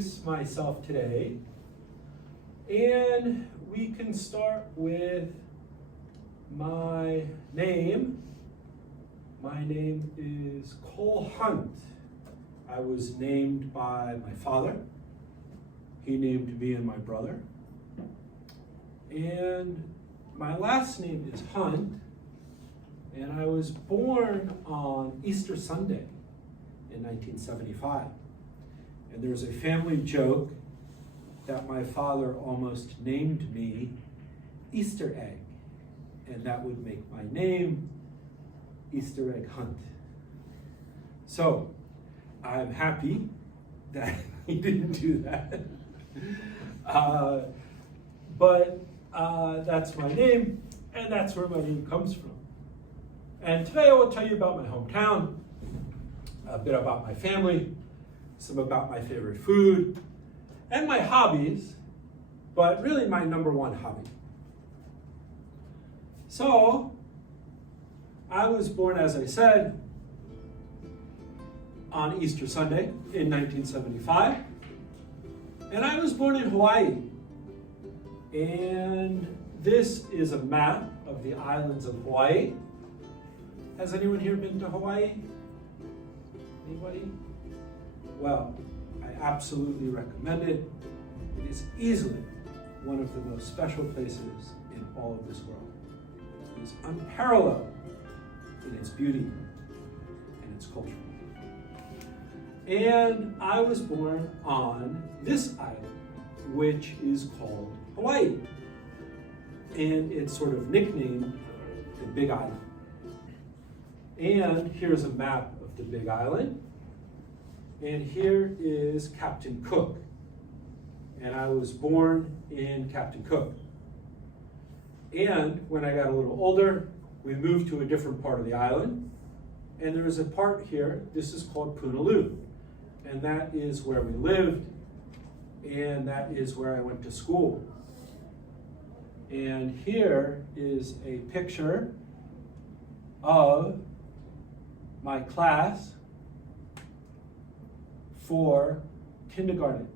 introduce myself today, and we can start with my name. My name is Cole Hunt. I was named by my father. He named me and my brother. And my last name is Hunt, and I was born on Easter Sunday in 1975. And there's a family joke that my father almost named me Easter Egg, and that would make my name Easter Egg Hunt. So I'm happy that he didn't do that. But that's my name, and that's where my name comes from. And today I will tell you about my hometown, a bit about my family, some about my favorite food, and my hobbies, but really my number one hobby. So, I was born, as I said, on Easter Sunday in 1975, and I was born in Hawaii. And this is a map of the islands of Hawaii. Has anyone here been to Hawaii? Anybody? Well, I absolutely recommend it. It is easily one of the most special places in all of this world. It is unparalleled in its beauty and its culture. And I was born on this island, which is called Hawaii. And it's sort of nicknamed the Big Island. And here's a map of the Big Island. And here is Captain Cook. And I was born in Captain Cook. And when I got a little older, we moved to a different part of the island. And there is a part here, this is called Punaluu. And that is where we lived. And that is where I went to school. And here is a picture of my class for kindergarten.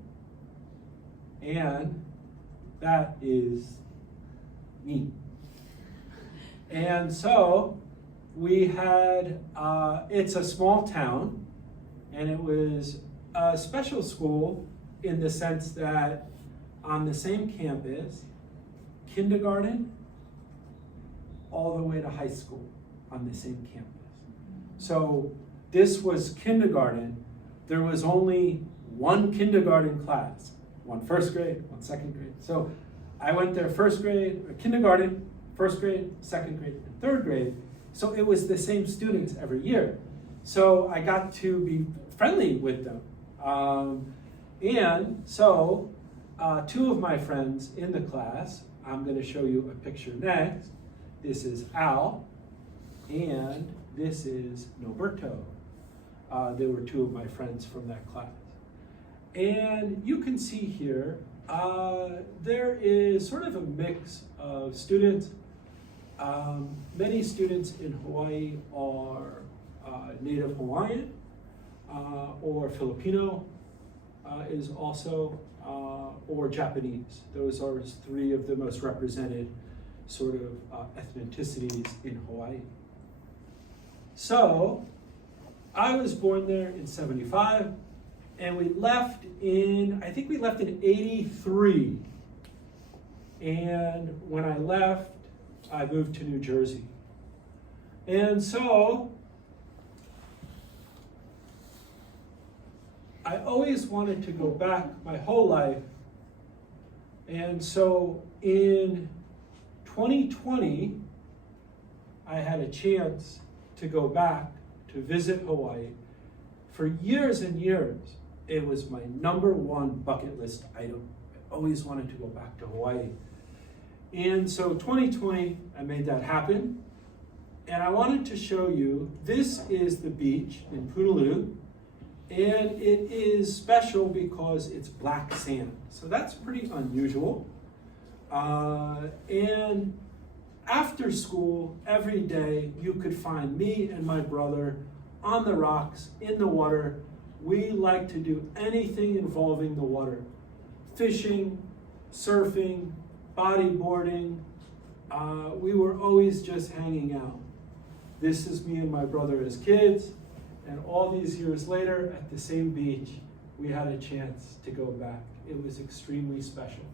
And that is me. And so we had, it's a small town, and it was a special school in the sense that on the same campus, kindergarten all the way to high school on the same campus. So this was kindergarten. There was only one kindergarten class, one first grade, one second grade. So I went there first grade, or kindergarten, first grade, second grade, and third grade. So it was the same students every year. So I got to be friendly with them. And so two of my friends in the class, I'm going to show you a picture next. This is Al, and this is Noberto. They were two of my friends from that class. And you can see here, there is sort of a mix of students. Many students in Hawaii are Native Hawaiian or Filipino is also, or Japanese. Those are three of the most represented sort of ethnicities in Hawaii. So, I was born there in 75, and we left in, I think we left in 83. And when I left, I moved to New Jersey. And so, I always wanted to go back my whole life. And so in 2020, I had a chance to go back to visit Hawaii. For years and years, it was my number one bucket list item. I always wanted to go back to Hawaii. And so 2020, I made that happen. And I wanted to show you, this is the beach in Punaluu. And it is special because it's black sand. So that's pretty unusual. And after school, every day, you could find me and my brother on the rocks, in the water, We like to do anything involving the water. Fishing, surfing, bodyboarding. We were always just hanging out. This is me and my brother as kids, and all these years later at the same beach, we had a chance to go back. It was extremely special.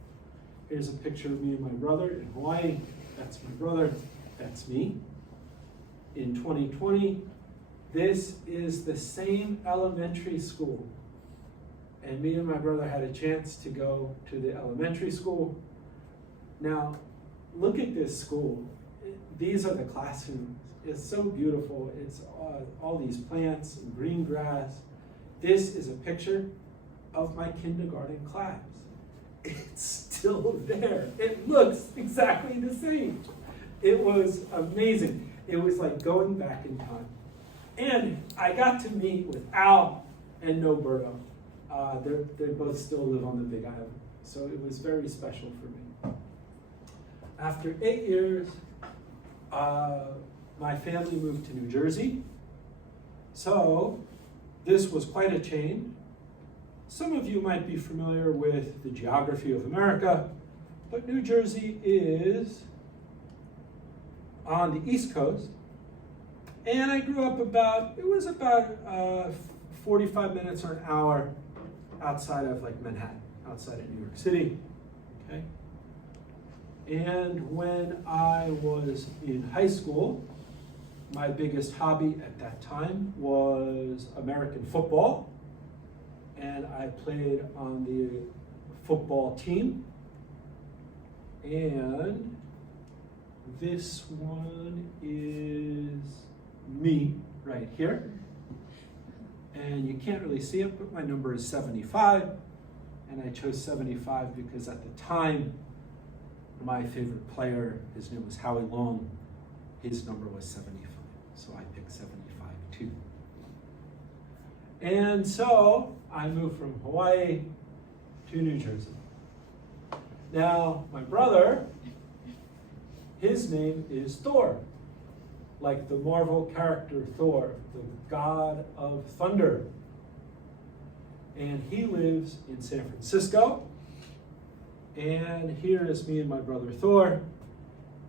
Here's a picture of me and my brother in Hawaii. That's my brother, that's me. In 2020, this is the same elementary school. And me and my brother had a chance to go to the elementary school. Now, look at this school. These are the classrooms. It's so beautiful. It's all these plants and green grass. This is a picture of my kindergarten class. It's still there. It looks exactly the same. It was amazing. It was like going back in time. And I got to meet with Al and Noberto. They both still live on the Big Island. So it was very special for me. After 8 years, my family moved to New Jersey. So this was quite a change. Some of you might be familiar with the geography of America, but New Jersey is on the East Coast. And I grew up about 45 minutes or an hour outside of like Manhattan, outside of New York City, okay? And when I was in high school, my biggest hobby at that time was American football. And I played on the football team. And this one is me right here. And you can't really see it, but my number is 75. And I chose 75 because at the time, my favorite player, his name was Howie Long, his number was 75. So I picked 75 too. And so I moved from Hawaii to New Jersey. Now, my brother, his name is Thor, like the Marvel character Thor, the god of thunder. And he lives in San Francisco. And here is me and my brother Thor.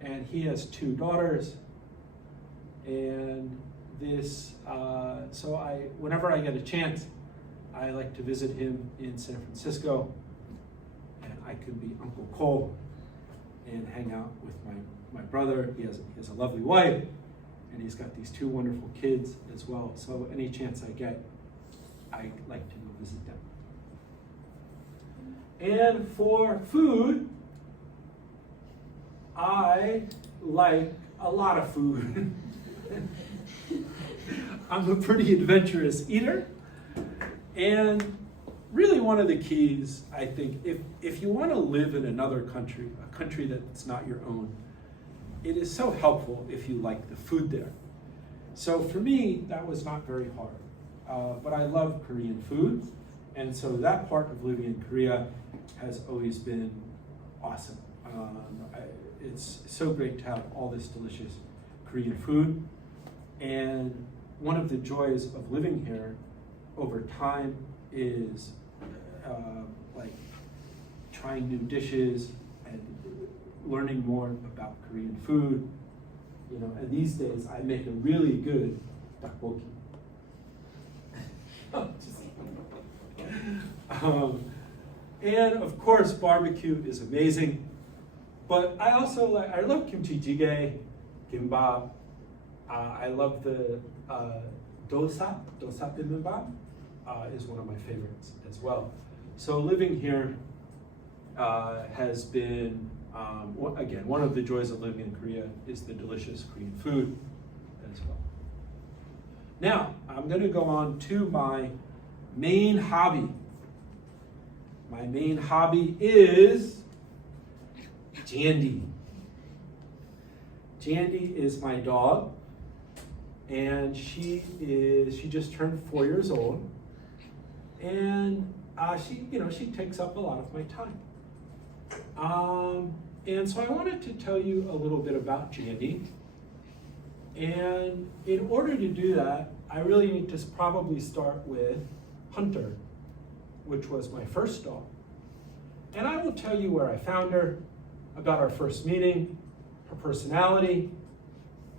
And he has 2 daughters. And this, whenever I get a chance, I like to visit him in San Francisco. And I could be Uncle Cole and hang out with my brother. He has a lovely wife. And he's got these 2 wonderful kids as well. So any chance I get, I like to go visit them. And for food, I like a lot of food. I'm a pretty adventurous eater. And really one of the keys, I think, if you want to live in another country, a country that's not your own, it is so helpful if you like the food there. So for me, that was not very hard. But I love Korean food. And so that part of living in Korea has always been awesome. It's so great to have all this delicious Korean food. And one of the joys of living here over time is like trying new dishes and learning more about Korean food. You know, and these days I make a really good tteokbokki. And of course, barbecue is amazing. But I also I love kimchi jjigae, kimbap. I love the dosa bibimbap is one of my favorites as well. So living here has been, again, one of the joys of living in Korea is the delicious Korean food as well. Now, I'm going to go on to my main hobby. My main hobby is Jandy. Jandy is my dog, and she just turned 4 years old, and she takes up a lot of my time. And so I wanted to tell you a little bit about Jandy. And in order to do that, I really need to probably start with Hunter, which was my first dog. And I will tell you where I found her, about our first meeting, her personality,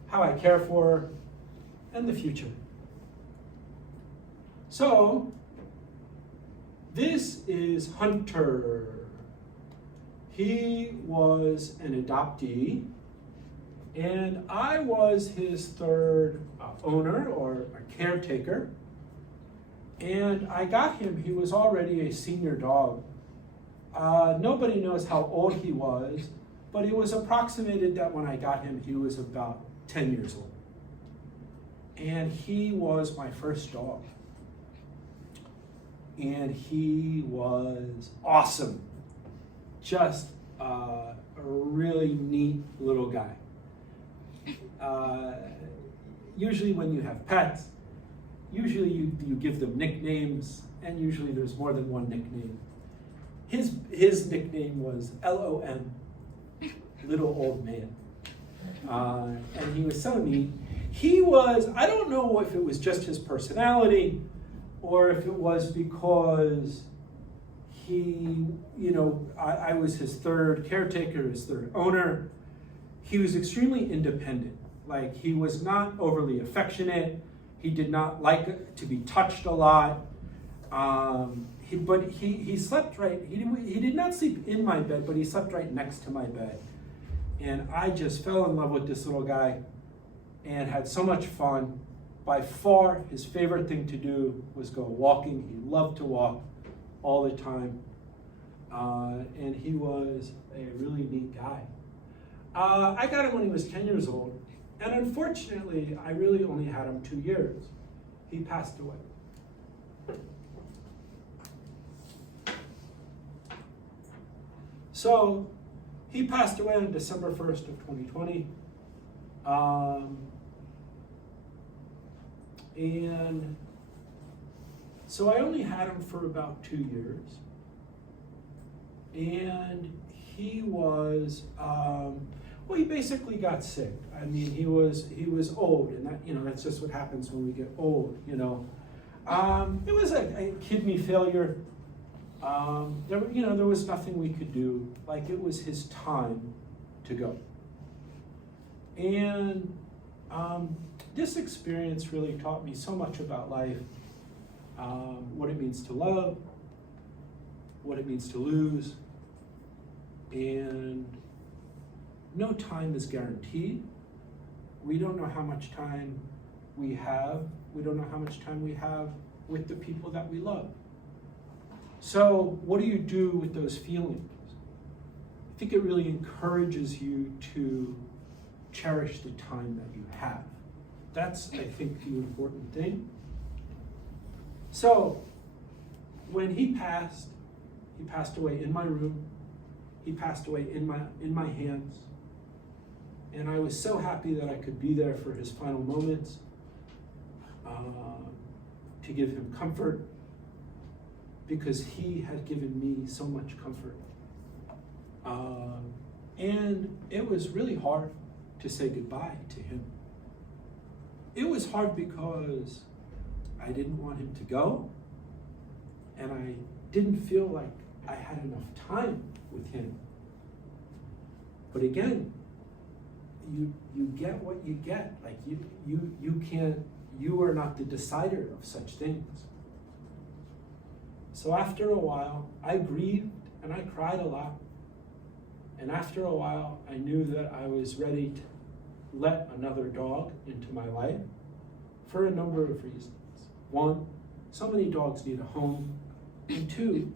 how I care for her, and the future. So, this is Hunter. He was an adoptee, and I was his third owner or a caretaker. And I got him, he was already a senior dog. Nobody knows how old he was, but it was approximated that when I got him, he was about 10 years old. And he was my first dog. And he was awesome. Just a really neat little guy. Usually when you have pets, usually you give them nicknames, and usually there's more than one nickname. His nickname was LOM, Little Old Man. And he was so neat. He was, I don't know if it was just his personality, or if it was because he, I was his third caretaker, his third owner. He was extremely independent. Like, he was not overly affectionate. He did not like to be touched a lot. But he slept right, he did not sleep in my bed, but he slept right next to my bed. And I just fell in love with this little guy and had so much fun. By far, his favorite thing to do was go walking. He loved to walk all the time. And he was a really neat guy. I got him when he was 10 years old. And unfortunately, I really only had him 2 years. He passed away. So, he passed away on December 1st of 2020. And so I only had him for about 2 years. And he was, he basically got sick. I mean, he was old, and that, that's just what happens when we get old, It was a kidney failure. There was nothing we could do. Like, it was his time to go. And this experience really taught me so much about life, what it means to love, what it means to lose, and no time is guaranteed. We don't know how much time we have. We don't know how much time we have with the people that we love. So what do you do with those feelings? I think it really encourages you to cherish the time that you have. That's, I think, the important thing. So when he passed away in my room. He passed away in my hands. And I was so happy that I could be there for his final moments, to give him comfort, because he had given me so much comfort. And it was really hard to say goodbye to him. It was hard because I didn't want him to go, and I didn't feel like I had enough time with him. But again, you get what you get. Like, you are not the decider of such things. So after a while, I grieved and I cried a lot. And after a while, I knew that I was ready to let another dog into my life for a number of reasons. One, so many dogs need a home. And two,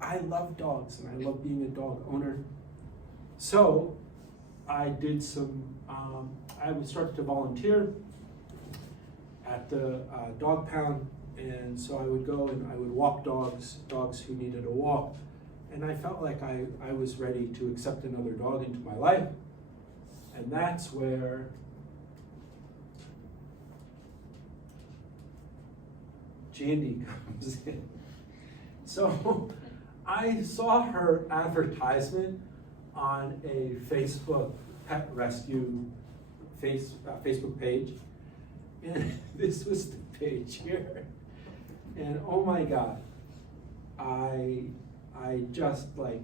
I love dogs and I love being a dog owner. So I did I would start to volunteer at the dog pound. And so I would go and I would walk dogs who needed a walk. And I felt like I was ready to accept another dog into my life. And that's where Jandy comes in. So I saw her advertisement on a Facebook pet rescue Facebook page. And this was the page here. And oh my God, I just like,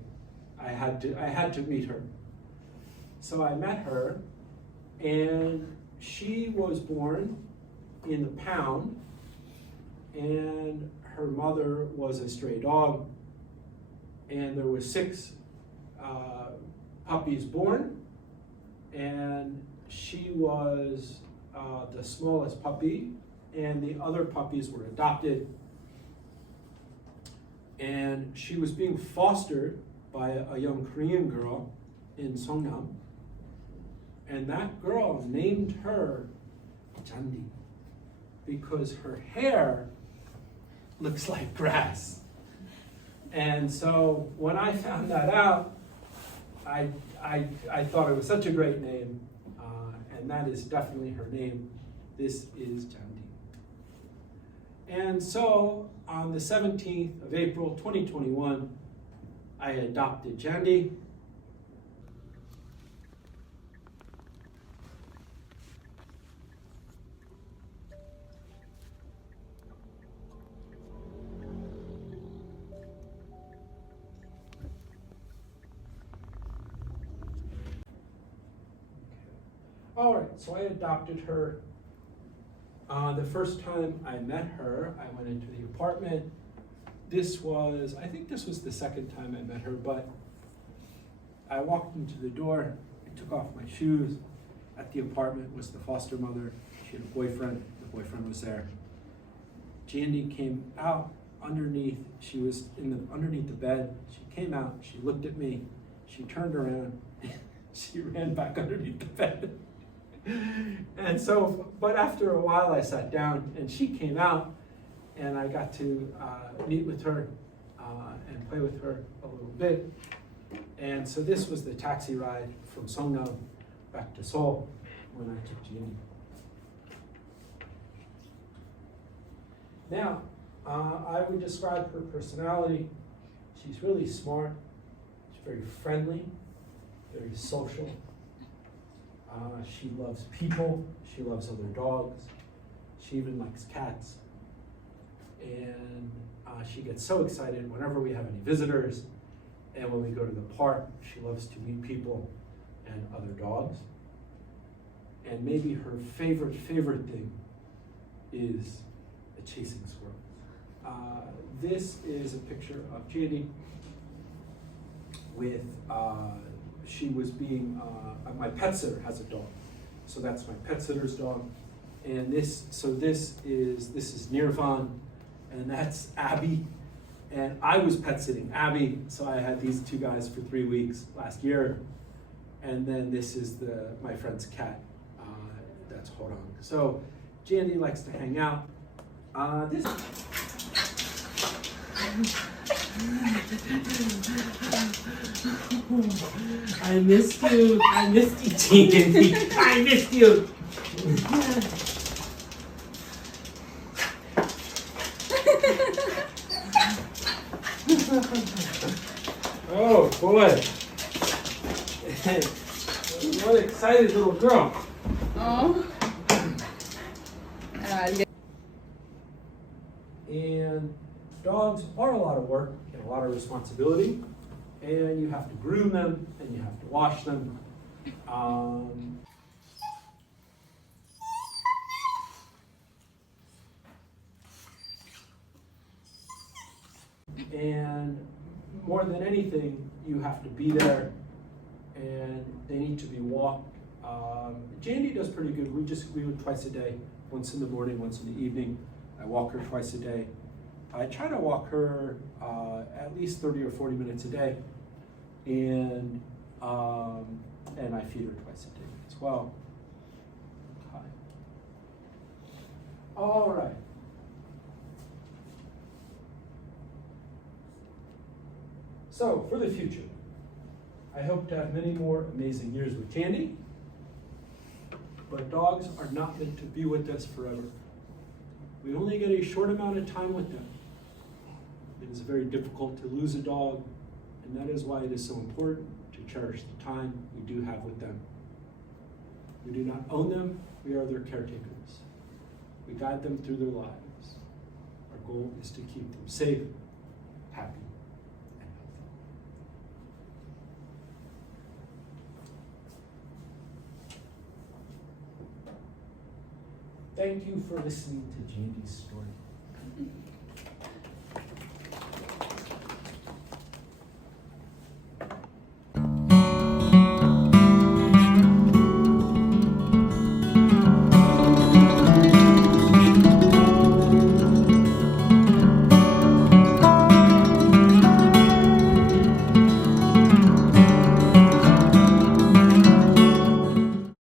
I had to meet her. So I met her, and she was born in the pound, and her mother was a stray dog, and there were 6 puppies born, and she was the smallest puppy, and the other puppies were adopted. And she was being fostered by a young Korean girl in Seongnam, and that girl named her Jandi because her hair looks like grass. And so when I found that out, I thought it was such a great name, and that is definitely her name. This is Jandi. And so on the 17th of April, 2021, I adopted Jandi. All right, so I adopted her. The first time I met her, I went into the apartment. I think this was the second time I met her, but I walked into the door, I took off my shoes. At the apartment was the foster mother. She had a boyfriend, the boyfriend was there. Jandi came out underneath, she was underneath the bed. She came out, she looked at me, she turned around, she ran back underneath the bed. And so, but after a while I sat down and she came out, and I got to meet with her and play with her a little bit. And so this was the taxi ride from Seongnam back to Seoul when I took Jandi. Now, I would describe her personality. She's really smart, she's very friendly, very social. She loves people, she loves other dogs, she even likes cats. And she gets so excited whenever we have any visitors, and when we go to the park, she loves to meet people and other dogs. And maybe her favorite thing is chasing squirrels. This is a picture of Jandi with, she was being, my pet sitter has a dog. So that's my pet sitter's dog. And this is Nirvan, and that's Abby. And I was pet sitting Abby, so I had these 2 guys for 3 weeks last year. And then this is my friend's cat, that's Horang. So Jandi likes to hang out. I missed you, Jandi, I missed you. Oh boy. What an excited little girl. Oh. And dogs are a lot of work and a lot of responsibility, and you have to groom them and you have to wash them. And more than anything, you have to be there, and they need to be walked. Jandi does pretty good. We do twice a day, once in the morning, once in the evening. I walk her twice a day. I try to walk her at least 30 or 40 minutes a day, and I feed her twice a day as well. Okay. All right. So, for the future, I hope to have many more amazing years with Jandi, but dogs are not meant to be with us forever. We only get a short amount of time with them. It is very difficult to lose a dog, and that is why it is so important to cherish the time we do have with them. We do not own them, we are their caretakers. We guide them through their lives. Our goal is to keep them safe, happy, and healthy. Thank you for listening to Jandy's story.